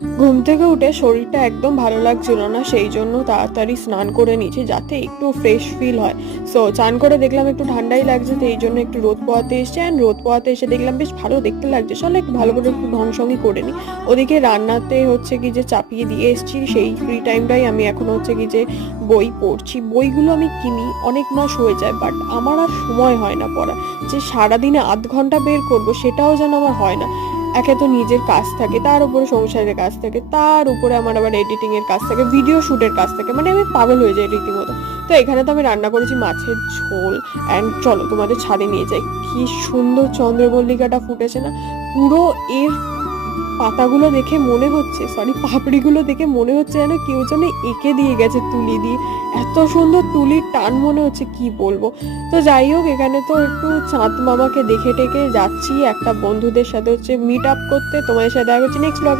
ঘুম থেকে উঠে শরীরটা একদম ভালো লাগছিল না, সেই জন্য তাড়াতাড়ি স্নান করে নিয়েছি যাতে একটু ফ্রেশ ফিল হয়। সো চান করে দেখলাম একটু ঠান্ডাই লাগছে, তো এই জন্য একটু রোদ পোহাতে এসেছি। অ্যান্ড রোদ পোহাতে এসে দেখলাম বেশ ভালো দেখতে লাগছে, চলো একটু ভালো করে একটু ঢংসঙ্গই করে নিই। ওদিকে রান্নাতে হচ্ছে কি যে চাপিয়ে দিয়ে এসেছি, সেই ফ্রি টাইমটাই আমি এখন হচ্ছে কি যে বই পড়ছি। বইগুলো আমি কিনি অনেক মাস হয়ে যায়, বাট আমার আর সময় হয় না পড়া। যে সারাদিনে আধ ঘন্টা বের করবো সেটাও যেন আমার হয় না। একে তো নিজের কাজ থাকে, তার উপরে সংসারের কাজ থাকে, তার উপরে আমার আবার এডিটিং এর কাজ থাকে, ভিডিও শুটের কাজ থাকে, মানে আমি পাগল হয়ে যাই রীতিমতো। তো এখানে তো আমি রান্না করেছি মাছের ঝোল। অ্যান্ড চলো তোমাদের ছাদে নিয়ে যাই, কি সুন্দর চন্দ্রমল্লিকাটা ফুটেছে না। পুরো এর পাতাগুলো দেখে মনে হচ্ছে, সরি পাপড়িগুলো দেখে মনে হচ্ছে যেন কেউ যেন এঁকে দিয়ে গেছে তুলি দিয়ে। এত সুন্দর তুলির টান মনে হচ্ছে, কি বলবো। তো যাই হোক, এখানে তো একটু চাঁদ মামাকে দেখে টেকে যাচ্ছি, একটা বন্ধুদের সাথে হচ্ছে মিট আপ করতে। তোমাদের সাথে দেখা হচ্ছে নেক্সট ব্লগে।